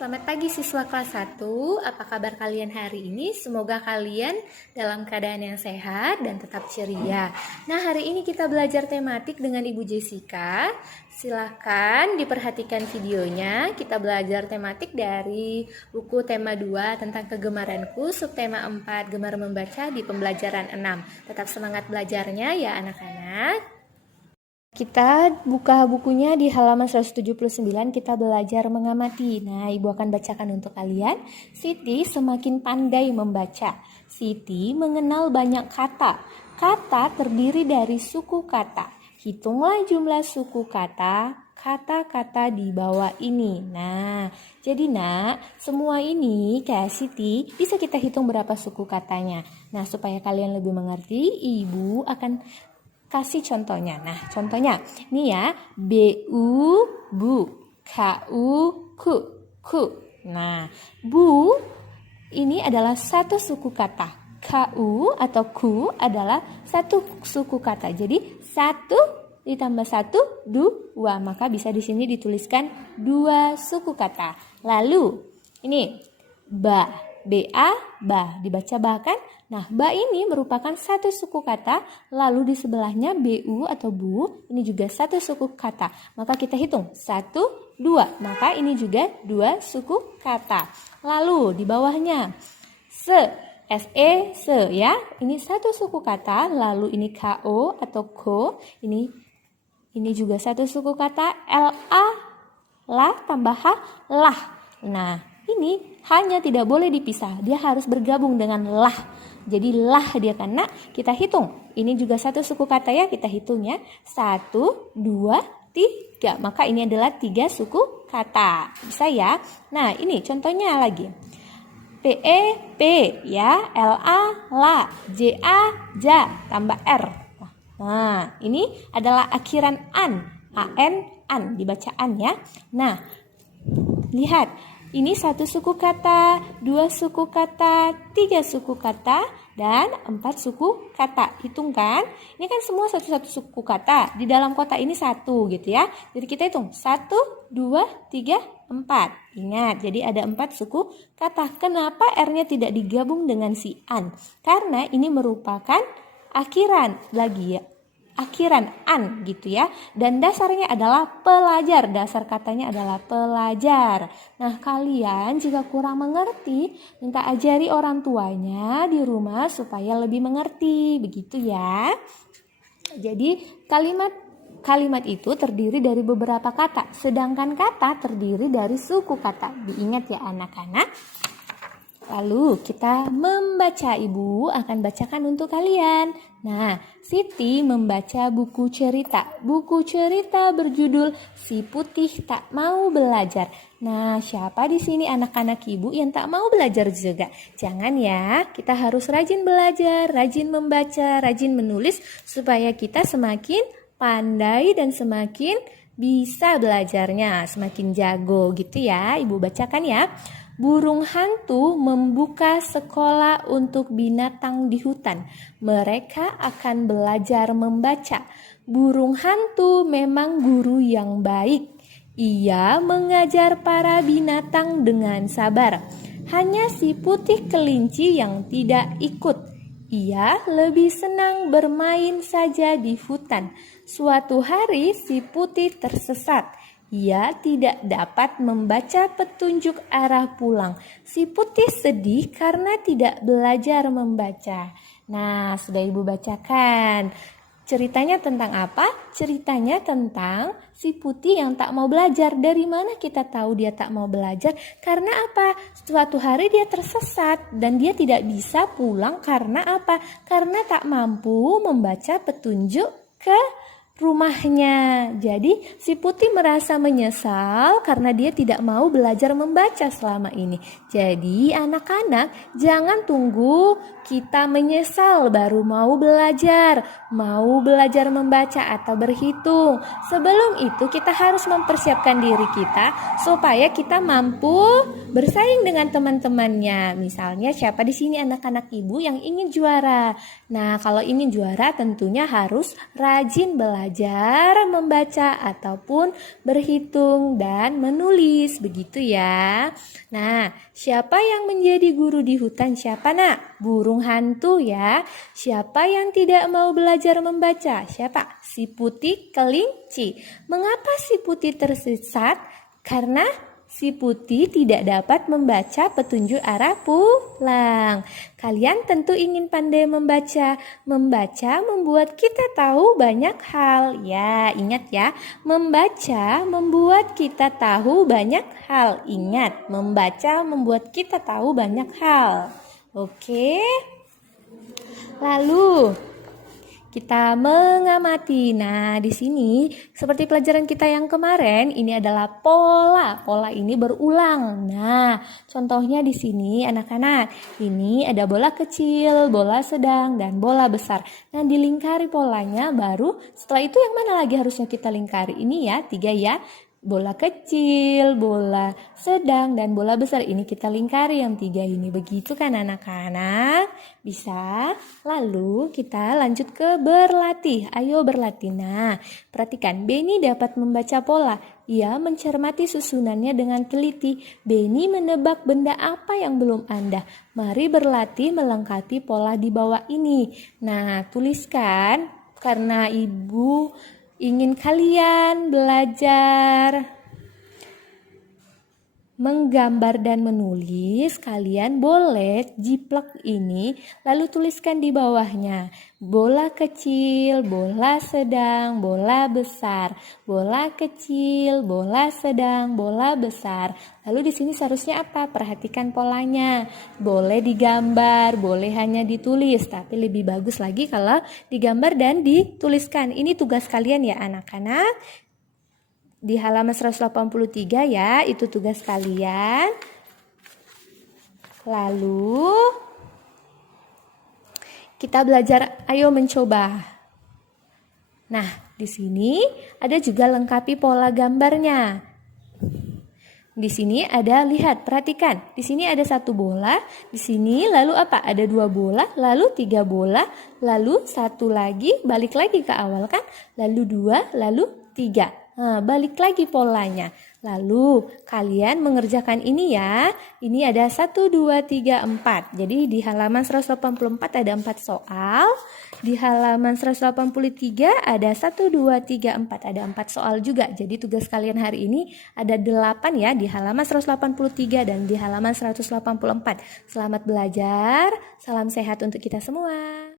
Selamat pagi siswa kelas 1, apa kabar kalian hari ini? Semoga kalian dalam keadaan yang sehat dan tetap ceria. Nah, hari ini kita belajar tematik dengan Ibu Jessica. Silahkan diperhatikan videonya. Kita belajar tematik dari buku tema 2 tentang kegemaranku, subtema 4, gemar membaca di pembelajaran 6. Tetap semangat belajarnya ya anak-anak. Kita buka bukunya di halaman 179, kita belajar mengamati. Nah, Ibu akan bacakan untuk kalian. Siti semakin pandai membaca. Siti mengenal banyak kata. Kata terdiri dari suku kata. Hitunglah jumlah suku kata, kata-kata di bawah ini. Nah, jadi nak, semua ini kayak Siti, bisa kita hitung berapa suku katanya. Nah, supaya kalian lebih mengerti, Ibu akan kasih contohnya. Nah, contohnya nih ya, bu, bu, ku, ku. Nah, bu ini adalah satu suku kata. Ku atau ku adalah satu suku kata. Jadi 1 ditambah 1 2, maka bisa di sini dituliskan 2 suku kata. Lalu ini ba, ba dibaca ba kan? Nah, ba ini merupakan satu suku kata, lalu di sebelahnya bu atau bu, ini juga satu suku kata. Maka kita hitung 1, 2, maka ini juga 2 suku kata. Lalu di bawahnya se ya, ini satu suku kata, lalu ini ko atau ko, ini juga satu suku kata, la tambah h, lah. Nah, ini hanya tidak boleh dipisah, dia harus bergabung dengan lah. Jadi lah dia karena kita hitung. Ini juga satu suku kata ya, kita hitung ya. 1, 2, 3. Maka ini adalah 3 suku kata. Bisa ya? Nah, ini contohnya lagi. P ya, la, ja, tambah r. Nah, ini adalah akhiran an, dibaca an ya. Nah, lihat. Ini 1 suku kata, 2 suku kata, 3 suku kata, dan 4 suku kata. Hitung kan? Ini kan semua satu-satu suku kata. Di dalam kotak ini 1 gitu ya. Jadi kita hitung 1, 2, 3, 4. Ingat, jadi ada 4 suku kata. Kenapa R-nya tidak digabung dengan si an? Karena ini merupakan akhiran lagi ya. Akhiran an gitu ya. Dan dasarnya adalah pelajar. Dasar katanya adalah pelajar. Nah, kalian jika kurang mengerti, minta ajari orang tuanya di rumah supaya lebih mengerti. Begitu ya. Jadi kalimat itu terdiri dari beberapa kata. Sedangkan kata terdiri dari suku kata. Diingat ya anak-anak. Lalu kita membaca, Ibu akan bacakan untuk kalian. Nah, Siti membaca buku cerita. Buku cerita berjudul Si Putih Tak Mau Belajar. Nah, siapa di sini anak-anak Ibu yang tak mau belajar juga? Jangan ya, kita harus rajin belajar, rajin membaca, rajin menulis supaya kita semakin pandai dan semakin bisa belajarnya, semakin jago gitu ya. Ibu bacakan ya. Burung hantu membuka sekolah untuk binatang di hutan. Mereka akan belajar membaca. Burung hantu memang guru yang baik. Ia mengajar para binatang dengan sabar. Hanya si putih kelinci yang tidak ikut. Ia lebih senang bermain saja di hutan. Suatu hari si putih tersesat. Ia tidak dapat membaca petunjuk arah pulang. Si putih sedih karena tidak belajar membaca. Nah, sudah Ibu bacakan. Ceritanya tentang apa? Ceritanya tentang si putih yang tak mau belajar. Dari mana kita tahu dia tak mau belajar? Karena apa? Suatu hari dia tersesat dan dia tidak bisa pulang karena apa? Karena tak mampu membaca petunjuk ke rumahnya. Jadi si putih merasa menyesal karena dia tidak mau belajar membaca selama ini. Jadi anak-anak jangan tunggu kita menyesal baru mau belajar membaca atau berhitung. Sebelum itu kita harus mempersiapkan diri kita supaya kita mampu bersaing dengan teman-temannya. Misalnya siapa di sini anak-anak Ibu yang ingin juara. Nah, kalau ingin juara tentunya harus rajin belajar belajar membaca ataupun berhitung dan menulis, begitu ya. Nah, siapa yang menjadi guru di hutan? Siapa nak? Burung hantu ya. Siapa yang tidak mau belajar membaca? Siapa? Si putih kelinci. Mengapa si putih tersesat? Karena si putih tidak dapat membaca petunjuk arah pulang. Kalian tentu ingin pandai membaca. Membaca membuat kita tahu banyak hal. Ya, ingat ya. Membaca membuat kita tahu banyak hal. Ingat, membaca membuat kita tahu banyak hal. Oke. Lalu kita mengamati. Nah, di sini seperti pelajaran kita yang kemarin, ini adalah pola. Pola ini berulang. Nah, contohnya di sini anak-anak, ini ada bola kecil, bola sedang, dan bola besar. Nah, dilingkari polanya baru setelah itu yang mana lagi harusnya kita lingkari? Ini ya, 3 ya. Bola kecil, bola sedang, dan bola besar. Ini kita lingkari yang 3 ini. Begitu kan anak-anak? Bisa? Lalu kita lanjut ke berlatih. Ayo berlatih. Nah, perhatikan. Beni dapat membaca pola. Ia mencermati susunannya dengan teliti. Beni menebak benda apa yang belum Anda. Mari berlatih melengkapi pola di bawah ini. Nah, tuliskan karena Ibu ingin kalian belajar menggambar dan menulis, kalian boleh jiplak ini lalu tuliskan di bawahnya. Bola kecil, bola sedang, bola besar. Bola kecil, bola sedang, bola besar. Lalu di sini seharusnya apa? Perhatikan polanya. Boleh digambar, boleh hanya ditulis, tapi lebih bagus lagi kalau digambar dan dituliskan. Ini tugas kalian ya anak-anak. Di halaman 183 ya, itu tugas kalian. Lalu kita belajar, ayo mencoba. Nah, di sini ada juga lengkapi pola gambarnya. Di sini ada, lihat, perhatikan. Di sini ada 1 bola, di sini lalu apa? Ada 2 bola, lalu 3 bola, lalu 1 lagi, balik lagi ke awal kan? Lalu 2, lalu 3. Nah, balik lagi polanya. Lalu kalian mengerjakan ini ya. Ini ada 1, 2, 3, 4. Jadi di halaman 184 ada 4 soal. Di halaman 183 ada 1, 2, 3, 4. Ada 4 soal juga. Jadi tugas kalian hari ini ada 8 ya. Di halaman 183 dan di halaman 184. Selamat belajar. Salam sehat untuk kita semua.